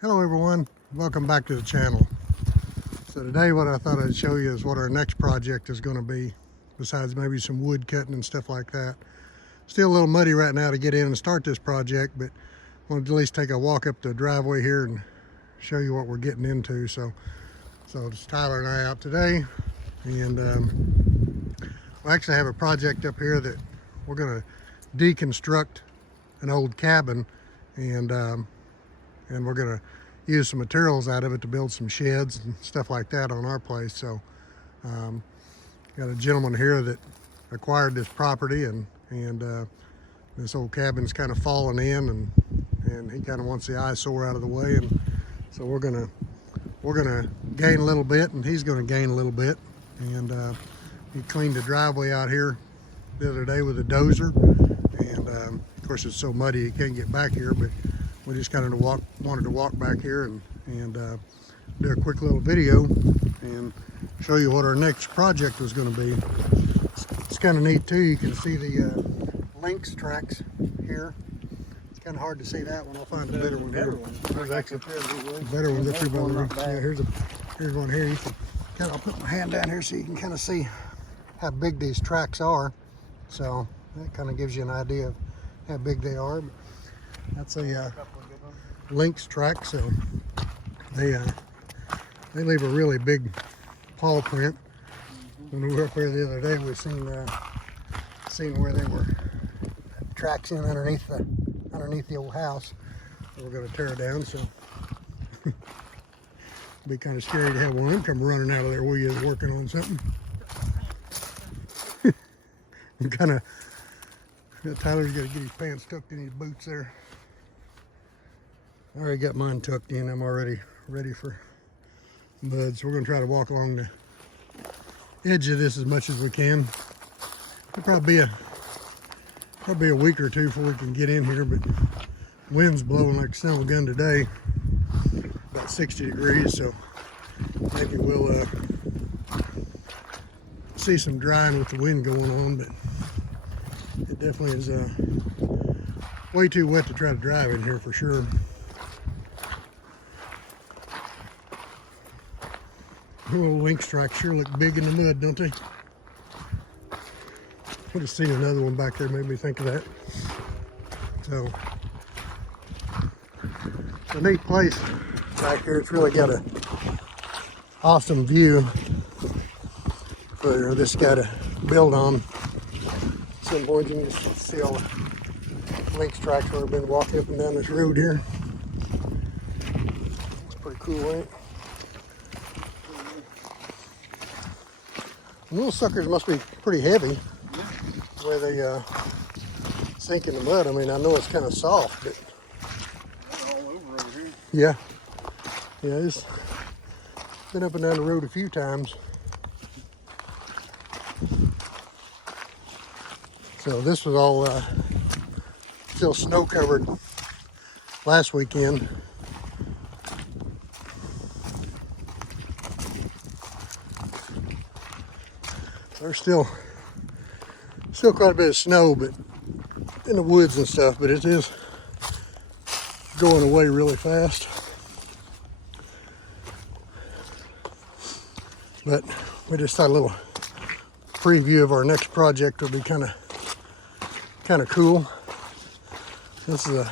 Hello everyone, welcome back to the channel. So today what I thought I'd show you is what our next project is going to be, besides maybe some wood cutting and stuff like that. Still a little muddy right now to get in and start this project, but I wanted to at least take a walk up the driveway here and show you what we're getting into. So it's Tyler and I out today, and we actually have a project up here that we're going to deconstruct an old cabin, and we're going to use some materials out of it to build some sheds and stuff like that on our place. So got a gentleman here that acquired this property, and this old cabin's kind of fallen in, and he kind of wants the eyesore out of the way, and so we're gonna gain a little bit and he's gonna gain a little bit. And he cleaned the driveway out here the other day with a dozer, and of course it's so muddy you can't get back here, but we just kind of wanted to walk back here and do a quick little video and show you what our next project was going to be. It's kind of neat too. You can see the lynx tracks here. It's kind of hard to see that one. I'll find a better one here. There's actually better ones up here by the roof. Yeah, here's one here. You can kind of, I'll put my hand down here so you can kind of see how big these tracks are. So that kind of gives you an idea of how big they are. But that's a lynx track, so they leave a really big paw print. When we were up there the other day, we seen where they were tracks in underneath the old house. So we're going to tear it down. So it'd be kind of scary to have one of them come running out of there while you're working on something. And kind of, Tyler's got to get his pants tucked in his boots there. I already got mine tucked in. I'm already ready for mud. So we're going to try to walk along the edge of this as much as we can. It'll probably be a week or two before we can get in here, but wind's blowing like the son of a gun today, about 60 degrees, so maybe we'll see some drying with the wind going on, but it definitely is way too wet to try to drive in here for sure. The little lynx tracks sure look big in the mud, don't they? I just seen another one back there, made me think of that. So, it's a neat place back here. It's really got an awesome view for this guy to build on. At some point you can just see all the lynx tracks where I've been walking up and down this road here. It's pretty cool, ain't it? The little suckers must be pretty heavy, the way they sink in the mud. I mean, I know it's kind of soft, but all over here. Yeah, it's been up and down the road a few times. So this was all still snow covered last weekend. There's still quite a bit of snow, but in the woods and stuff, but it is going away really fast. But we just thought a little preview of our next project would be kind of cool. This is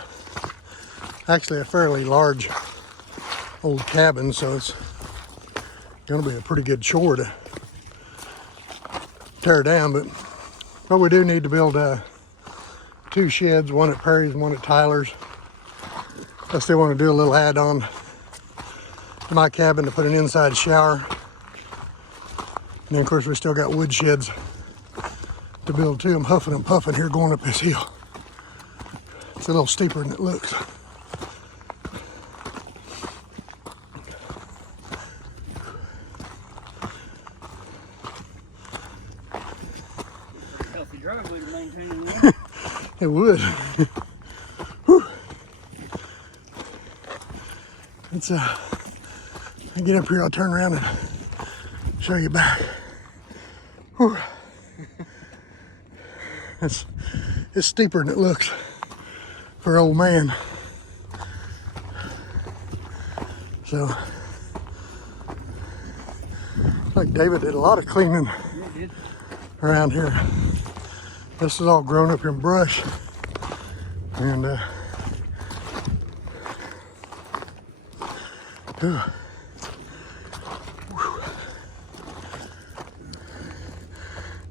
actually a fairly large old cabin, so it's going to be a pretty good chore to tear down, but we do need to build two sheds, one at Perry's and one at Tyler's. I still want to do a little add-on to my cabin to put an inside shower, and then of course we still got wood sheds to build too. I'm huffing and puffing here going up this hill. It's a little steeper than it looks. Driveway to maintain. It would. It's I get up here, I'll turn around and show you back. Whew. It's steeper than it looks for an old man. So, like David did a lot of cleaning Yeah, it did. around here. This is all grown up in brush. And,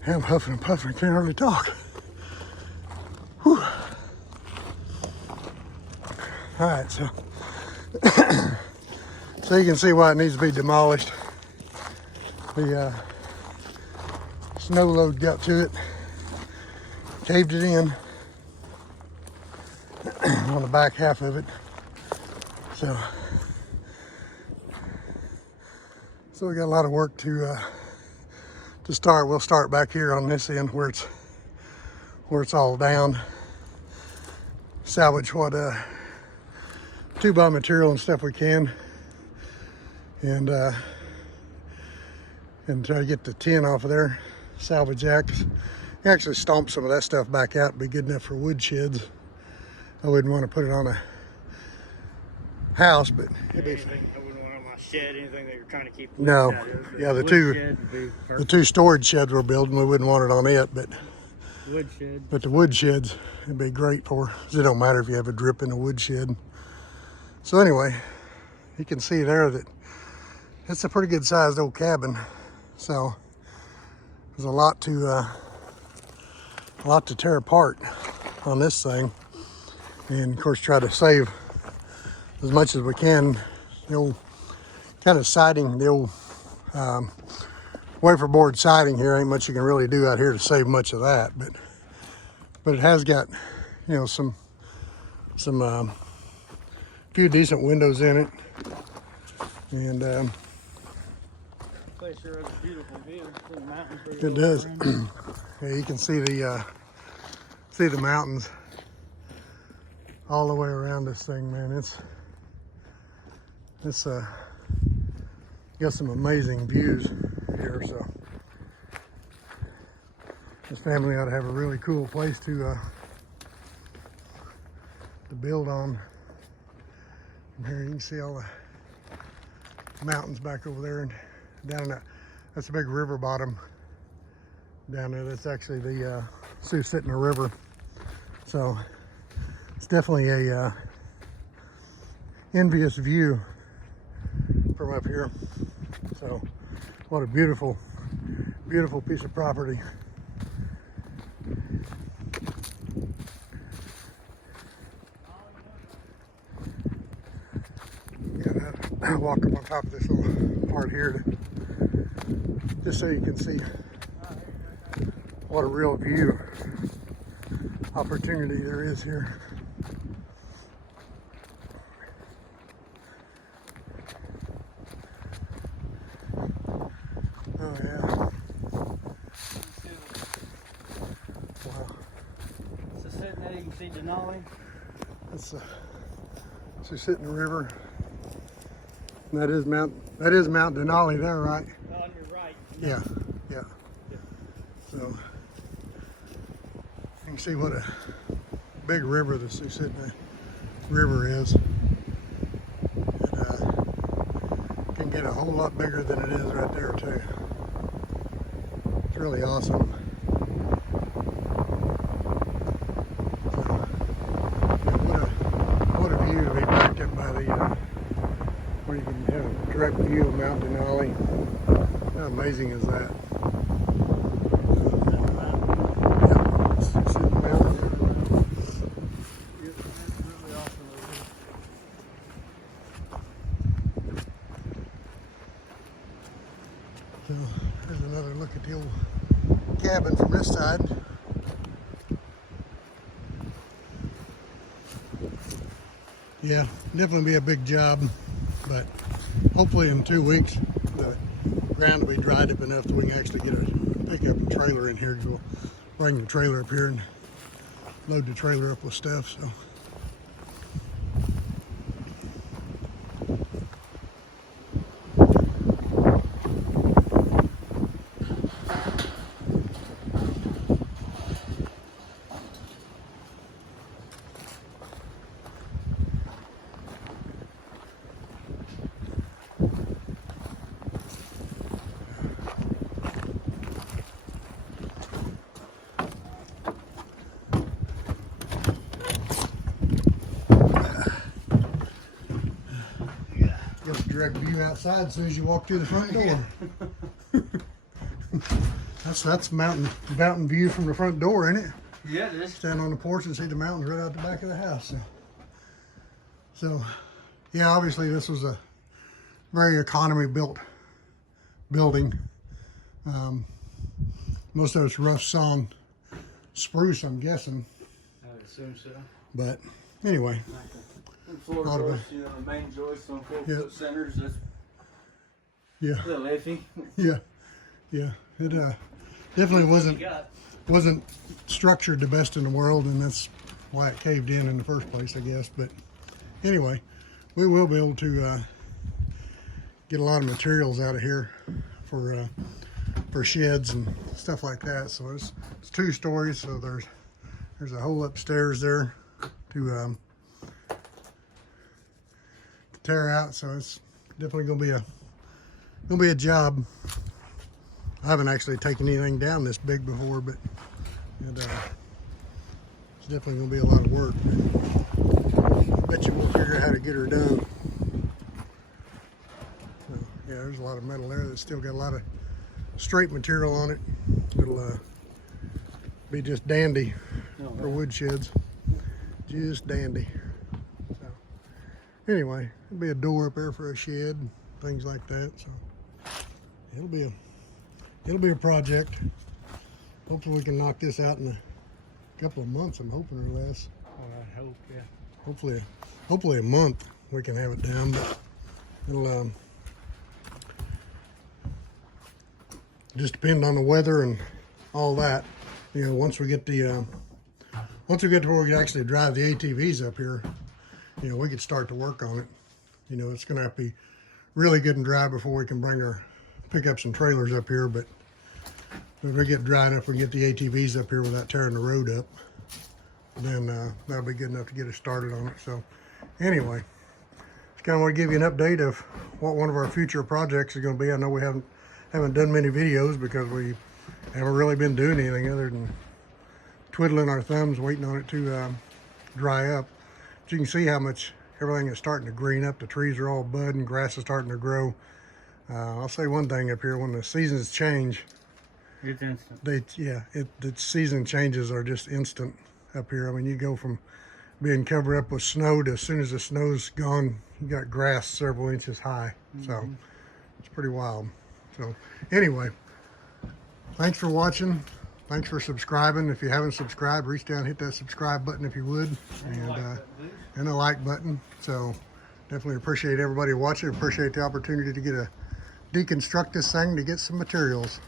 I'm huffing and puffing, can't hardly talk. Whew. All right, so so you can see why it needs to be demolished. The snow load got to it, caved it in on the back half of it. So we got a lot of work to start. We'll start back here on this end where it's all down. Salvage what 2x material and stuff we can, and try to get the tin off of there. Salvage that. 'Cause you actually stomp some of that stuff back out, be good enough for wood sheds. I wouldn't want to put it on a house, but it'd be. Anything I wouldn't want on my shed, anything that you're trying to keep. No, shadows, yeah, the wood two- shed would be The perfect. 2 storage sheds we're building, we wouldn't want it on it, but Wood shed. the wood sheds it'd be great for. 'Cause it don't matter if you have a drip in a wood shed. So anyway, you can see there that it's a pretty good sized old cabin. So there's a lot to tear apart on this thing, and of course try to save as much as we can. The old kind of siding, the old wafer board siding here, ain't much you can really do out here to save much of that, but it has got, you know, some few decent windows in it, and Place sure has a beautiful view. See the mountains. it does. Yeah, you can see the mountains all the way around this thing, man. It's got some amazing views here. So this family ought to have a really cool place to build on. From here you can see all the mountains back over there, and down in that's a big river bottom down there. That's actually the Susitna River. So it's definitely a envious view from up here. So what a beautiful, beautiful piece of property. Yeah, walk up on top of this little part here just so you can see what a real view opportunity there is here. Oh yeah. Wow. So sitting there, you can see Denali. That's Susitna River. And that is Mount Denali there, right? On your right. Yeah, yeah. So you can see what a big river the Susitna River is. It can get a whole lot bigger than it is right there too. It's really awesome. What a view to be backed up by the where you can have a direct view of Mount Denali. How amazing is that? Yeah, it's in the mountains. Really awesome. So there's another look at the old cabin from this side. Yeah, definitely be a big job, but hopefully in 2 weeks the ground will be dried up enough that we can actually get a pickup and trailer in here. 'Cause we'll bring the trailer up here and load the trailer up with stuff. So. direct view outside as soon as you walk through the front door. that's mountain view from the front door, isn't it? Yeah, it is. Stand on the porch and see the mountains right out the back of the house. So yeah, obviously this was a very economy built building. Most of it's rough sawn spruce, I'm guessing. I would assume so. But anyway. And floor Lot of joists, you know, the main joists on 4-foot Yeah. centers, that's Yeah. a little iffy. Yeah. Yeah. It definitely wasn't structured the best in the world, and that's why it caved in the first place, I guess. But anyway, we will be able to get a lot of materials out of here for sheds and stuff like that. So it's 2 stories, so there's a hole upstairs there to tear out. So it's definitely gonna be a job. I haven't actually taken anything down this big before, but it's definitely gonna be a lot of work. I bet you we'll figure out how to get her done. So, yeah, there's a lot of metal there that's still got a lot of straight material on it. It'll be just dandy for wood sheds. Just dandy. So anyway, there'll be a door up there for a shed, things like that. So it'll be a project. Hopefully we can knock this out in a couple of months, I'm hoping, or less. Oh, I hope, yeah. Hopefully a month we can have it down, but it'll just depend on the weather and all that. You know, once we get to where we can actually drive the ATVs up here, you know, we could start to work on it. You know, it's gonna have to be really good and dry before we can bring our pickups and trailers up here, but if we get dry enough, we can get the ATVs up here without tearing the road up, then that'll be good enough to get us started on it. So anyway, just kind of want to give you an update of what one of our future projects is going to be. I know we haven't done many videos because we haven't really been doing anything other than twiddling our thumbs waiting on it to dry up. But you can see how much everything is starting to green up. The trees are all budding, grass is starting to grow. I'll say one thing up here: when the seasons change, It's instant. the season changes are just instant up here. I mean, you go from being covered up with snow to as soon as the snow's gone, you got grass several inches high. So it's pretty wild. So anyway, thanks for watching. Thanks for subscribing. If you haven't subscribed, reach down, hit that subscribe button if you would, and the like button. So definitely appreciate everybody watching. Appreciate the opportunity to deconstruct this thing to get some materials.